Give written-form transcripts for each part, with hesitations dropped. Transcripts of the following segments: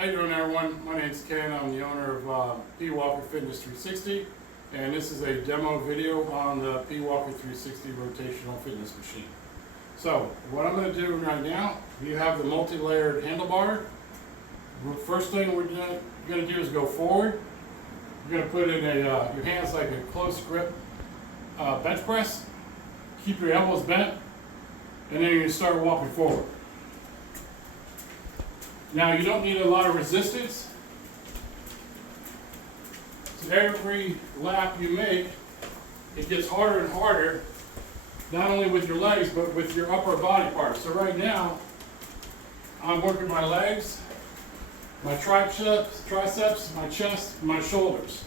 How you doing, everyone? My name's Ken. I'm the owner of P. Walker Fitness 360, and this is a demo video on the P. Walker 360 rotational fitness machine. So what I'm going to do right now, you have the multi-layered handlebar. First thing we're going to do is go forward. You're going to put in your hands like a close grip bench press. Keep your elbows bent, and then you're going to start walking forward. Now you don't need a lot of resistance. So every lap you make, it gets harder and harder, not only with your legs, but with your upper body parts. So right now, I'm working my legs, my triceps, my chest, my shoulders.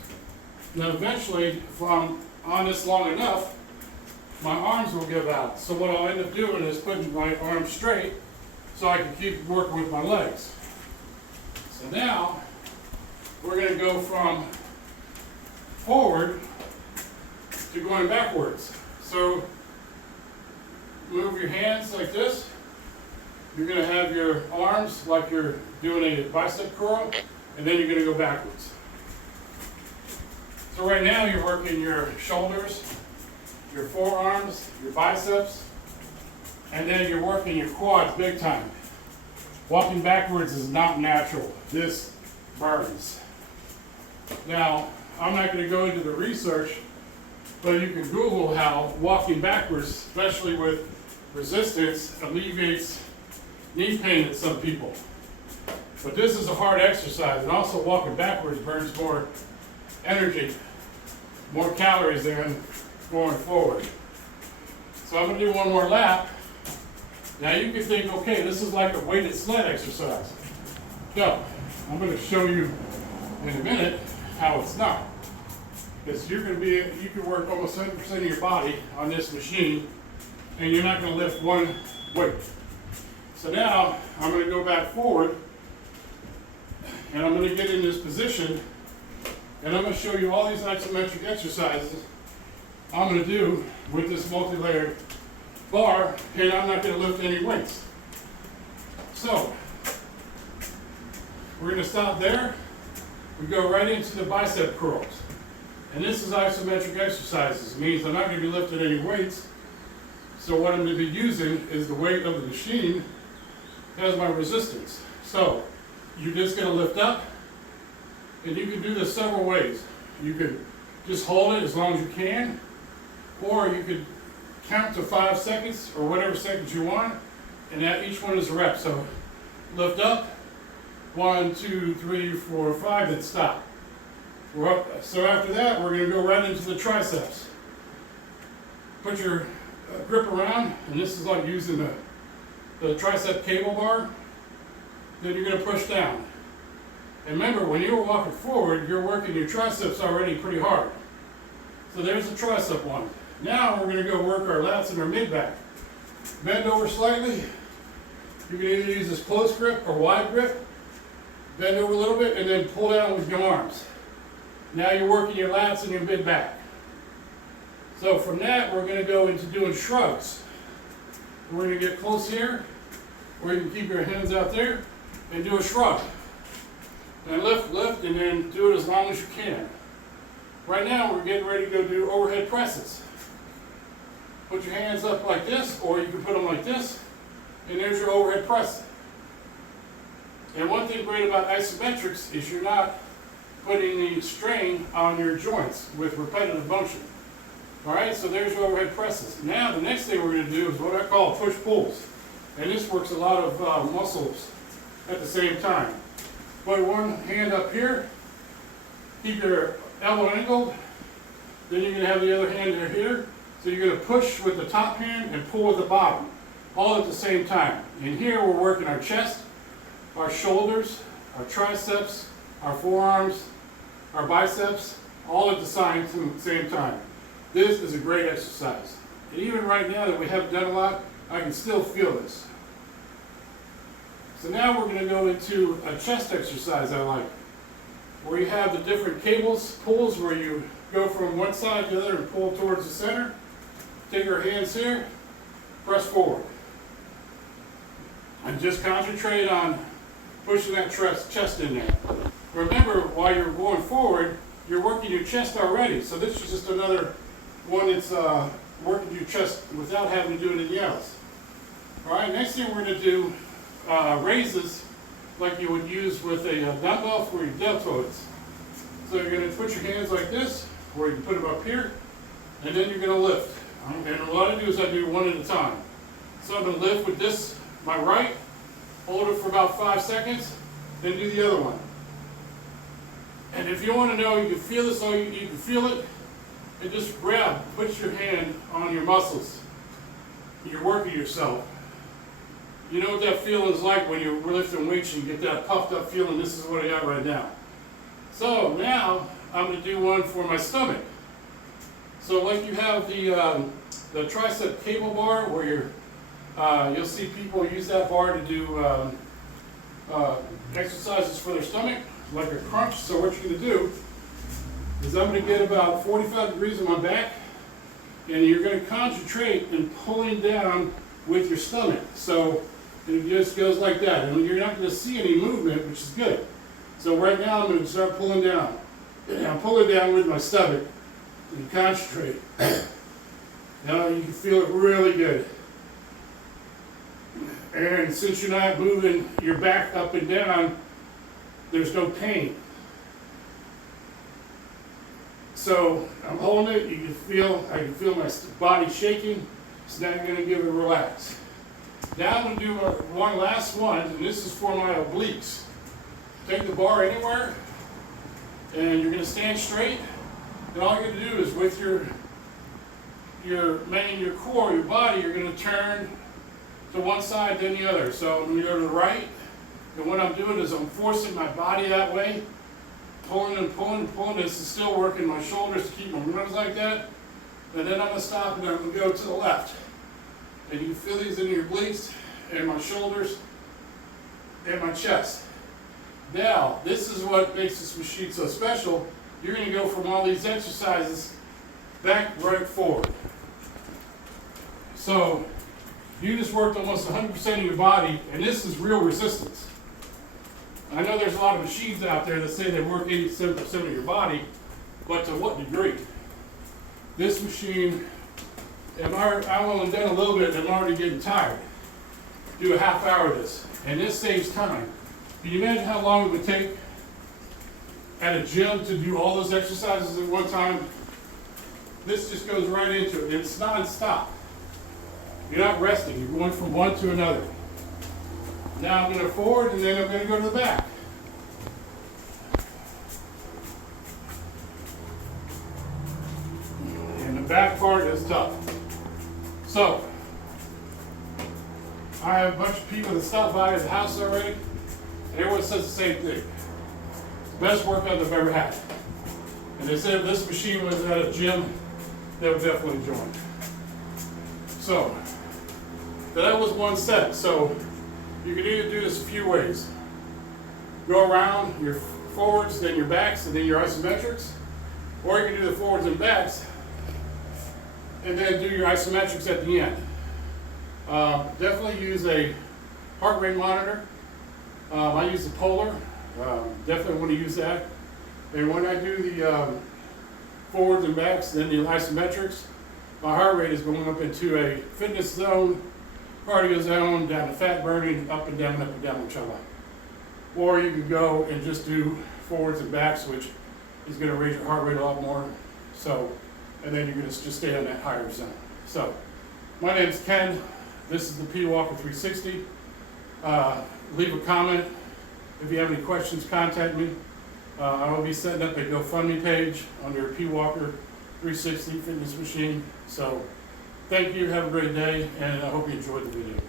Now eventually, if I'm on this long enough, my arms will give out. So what I'll end up doing is putting my arms straight so I can keep working with my legs. So now, we're going to go from forward to going backwards. So, move your hands like this. You're going to have your arms like you're doing a bicep curl, and then you're going to go backwards. So right now, you're working your shoulders, your forearms, your biceps, and then you're working your quads big time. Walking backwards is not natural. This burns. Now, I'm not going to go into the research, but you can Google how walking backwards, especially with resistance, alleviates knee pain in some people. But this is a hard exercise, and also walking backwards burns more energy, more calories than going forward. So I'm going to do one more lap. Now you can think, okay, this is like a weighted sled exercise. No, I'm going to show you in a minute how it's not. Because you can work almost 70% of your body on this machine, and you're not going to lift one weight. So now I'm going to go back forward, and I'm going to get in this position, and I'm going to show you all these isometric exercises I'm going to do with this multi-layered bar, and I'm not going to lift any weights. So, we're going to stop there. We go right into the bicep curls. And this is isometric exercises. It means I'm not going to be lifting any weights. So what I'm going to be using is the weight of the machine as my resistance. So, you're just going to lift up, and you can do this several ways. You could just hold it as long as you can, or you could count to 5 seconds or whatever seconds you want, and that each one is a rep. So lift up, 1, 2, 3, 4, 5, then stop. We're up. So after that, we're going to go right into the triceps. Put your grip around, and this is like using the tricep cable bar. Then you're going to push down. And remember, when you're walking forward, you're working your triceps already pretty hard. So there's the tricep one. Now we're going to go work our lats and our mid-back. Bend over slightly. You can either use this close grip or wide grip. Bend over a little bit and then pull down with your arms. Now you're working your lats and your mid-back. So from that, we're going to go into doing shrugs. We're going to get close here, where you can keep your hands out there, and do a shrug. And lift, and then do it as long as you can. Right now, we're getting ready to go do overhead presses. Put your hands up like this, or you can put them like this, and there's your overhead press. And one thing great about isometrics is you're not putting the strain on your joints with repetitive motion. All right, so there's your overhead presses. Now, the next thing we're going to do is what I call push-pulls. And this works a lot of muscles at the same time. Put one hand up here, keep your elbow angled, then you're going to have the other hand here. So you're going to push with the top hand and pull with the bottom, all at the same time. And here we're working our chest, our shoulders, our triceps, our forearms, our biceps, all at the same time. This is a great exercise. And even right now that we haven't done a lot, I can still feel this. So now we're going to go into a chest exercise I like, where you have the different pulls where you go from one side to the other and pull towards the center. Take our hands here, press forward. And just concentrate on pushing that chest in there. Remember, while you're going forward, you're working your chest already. So this is just another one that's working your chest without having to do anything else. All right, next thing we're going to do raises like you would use with a dumbbell for your deltoids. So you're going to put your hands like this, or you can put them up here, and then you're going to lift. And what I do is I do one at a time. So I'm going to lift with this, my right, hold it for about 5 seconds, then do the other one. And if you want to know, you can feel this, or you can feel it, and just grab, put your hand on your muscles. You're working yourself. You know what that feeling is like when you're lifting weights and you get that puffed up feeling. This is what I got right now. So now I'm going to do one for my stomach. So like you have the tricep cable bar where you'll see people use that bar to do exercises for their stomach, like a crunch. So what you're going to do is I'm going to get about 45 degrees on my back, and you're going to concentrate in pulling down with your stomach. So it just goes like that, and you're not going to see any movement, which is good. So right now I'm going to start pulling down. And I'm pulling down with my stomach and concentrate. Now you can feel it really good. And since you're not moving your back up and down, there's no pain. So I'm holding it. I can feel my body shaking. So now I'm going to give it a relax. Now I'm going to do one last one, and this is for my obliques. Take the bar anywhere, and you're going to stand straight. And all you're going to do is with your core, your body, you're going to turn to one side, then the other. So I'm going to go to the right, and what I'm doing is I'm forcing my body that way, pulling and pulling and pulling. This is still working my shoulders to keep my arms like that. And then I'm going to stop, and I'm going to go to the left. And you can feel these in your obliques, and my shoulders, and my chest. Now, this is what makes this machine so special. You're going to go from all these exercises back, right, forward. So you just worked almost 100% of your body, and this is real resistance. I know there's a lot of machines out there that say they work 87% of your body, but to what degree? This machine, I've only done a little bit and I'm already getting tired. Do a half hour of this, and this saves time. Can you imagine how long it would take at a gym to do all those exercises at one time? This just goes right into it. It's non-stop. You're not resting. You're going from one to another. Now I'm going to forward, and then I'm going to go to the back. And the back part is tough. So, I have a bunch of people that stopped by the house already, and everyone says the same thing. It's the best workout they've ever had. And they said if this machine was at a gym, they would definitely join. So, that was one set. So, you can either do this a few ways. Go around your forwards, then your backs, and then your isometrics. Or you can do the forwards and backs, and then do your isometrics at the end. Definitely use a heart rate monitor. I use the Polar. Definitely want to use that. And when I do the forwards and backs, then the isometrics, my heart rate is going up into a fitness zone, cardio zone, down to fat burning, up and down, which I like. Or you could go and just do forwards and backs, which is going to raise your heart rate a lot more. So, and then you're going to just stay on that higher zone. So, my name is Ken. This is the P Walker 360. Leave a comment. If you have any questions, contact me. I will be setting up a GoFundMe page under P Walker 360 Fitness Machine. So, thank you. Have a great day, and I hope you enjoyed the video.